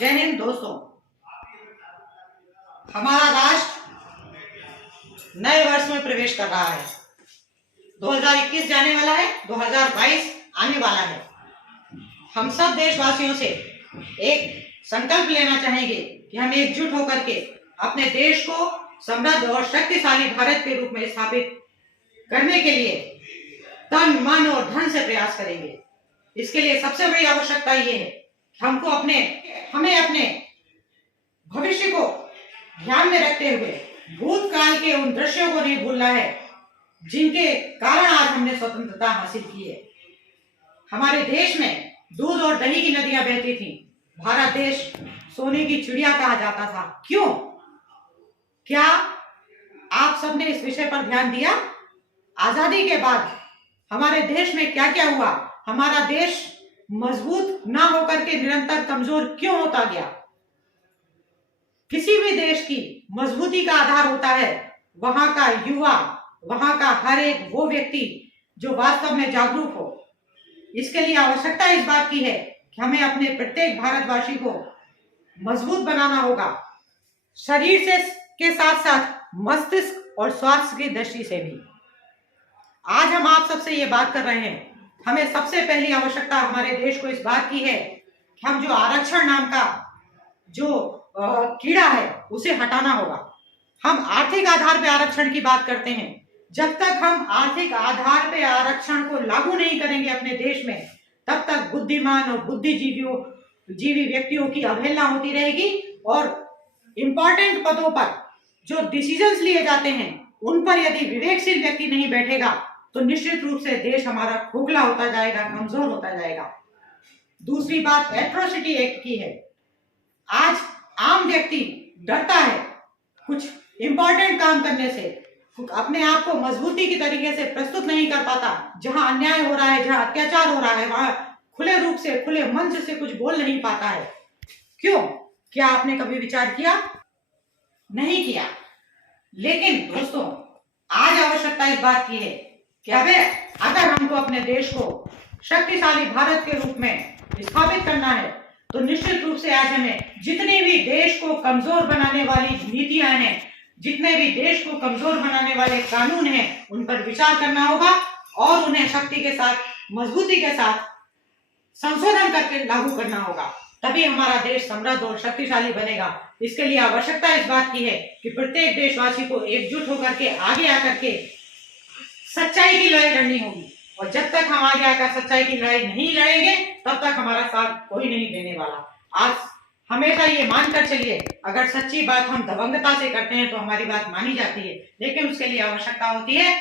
जय हिंद दोस्तों। हमारा राष्ट्र नए वर्ष में प्रवेश कर रहा है। 2021 जाने वाला है, 2022 आने वाला है। हम सब देशवासियों से एक संकल्प लेना चाहेंगे कि हम एकजुट होकर के अपने देश को समृद्ध और शक्तिशाली भारत के रूप में स्थापित करने के लिए तन मन और धन से प्रयास करेंगे। इसके लिए सबसे बड़ी आवश्यकता ये है कि हमें अपने भविष्य को ध्यान में रखते हुए भूतकाल के उन दृश्यों को नहीं भूलना है जिनके कारण आज हमने स्वतंत्रता हासिल की है। हमारे देश में दूध और दही की नदियां बहती थीं। भारत देश सोने की चिड़िया कहा जाता था। क्यों? क्या आप सबने इस विषय पर ध्यान दिया? आजादी के बाद हमारे देश में क्या क्या हुआ? हमारा देश मजबूत ना होकर के निरंतर कमजोर क्यों होता गया? किसी भी देश की मजबूती का आधार होता है वहां का युवा, वहां का हर एक वो व्यक्ति जो वास्तव में जागरूक हो। इसके लिए आवश्यकता इस बात की है कि हमें अपने प्रत्येक भारतवासी को मजबूत बनाना होगा, शरीर से के साथ साथ मस्तिष्क और स्वास्थ्य की दृष्टि से भी। आज हम आप सबसे ये बात कर रहे हैं। हमें सबसे पहली आवश्यकता हमारे देश को इस बात की है कि हम जो आरक्षण नाम का जो कीड़ा है उसे हटाना होगा। हम आर्थिक आधार पर आरक्षण की बात करते हैं। जब तक हम आर्थिक आधार पर आरक्षण को लागू नहीं करेंगे अपने देश में, तब तक बुद्धिमान और बुद्धिजीवी व्यक्तियों की अवहेलना होती रहेगी और इंपॉर्टेंट पदों पर जो डिसीजंस लिए जाते हैं उन पर यदि विवेकशील व्यक्ति नहीं बैठेगा तो निश्चित रूप से देश हमारा खोखला होता जाएगा, कमजोर होता जाएगा। दूसरी बात एट्रोसिटी एक्ट की है। आज आम व्यक्ति डरता है कुछ इंपॉर्टेंट काम करने से, अपने आप को मजबूती की तरीके से प्रस्तुत नहीं कर पाता। जहां अन्याय हो रहा है, जहां अत्याचार हो रहा है, वहां खुले रूप से, खुले मंच से कुछ बोल नहीं पाता है। क्यों? क्या आपने कभी विचार किया? नहीं किया। लेकिन दोस्तों, आज आवश्यकता इस बात की है कि अगर हमको अपने देश को शक्तिशाली भारत के रूप में स्थापित करना है तो निश्चित रूप से आज हमें जितने भी देश को कमजोर बनाने वाली नीतियां हैं, जितने भी देश को कमजोर बनाने वाले कानून हैं, उन पर विचार करना होगा और उन्हें शक्ति के साथ, मजबूती के साथ संशोधन करके लागू करना होगा। तभी हमारा देश समृद्ध और शक्तिशाली बनेगा। इसके लिए आवश्यकता इस बात की है कि प्रत्येक देशवासी को एकजुट होकर के आगे आकर के सच्चाई की लड़ाई लड़नी होगी। और जब तक हम आगे आकर सच्चाई की लड़ाई नहीं लड़ेंगे तब तक हमारा साथ कोई नहीं देने वाला। आज हमेशा ये मानकर चलिए, अगर सच्ची बात हम दबंगता से करते हैं तो हमारी बात मानी जाती है, लेकिन उसके लिए आवश्यकता होती है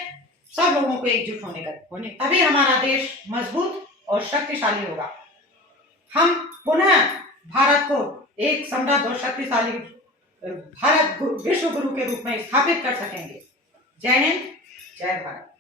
सब लोगों को एकजुट होने तभी हमारा देश मजबूत और शक्तिशाली होगा। हम पुनः भारत को एक समृद्ध और शक्तिशाली भारत विश्व गुरु के रूप में स्थापित कर सकेंगे। जय हिंद, जय भारत।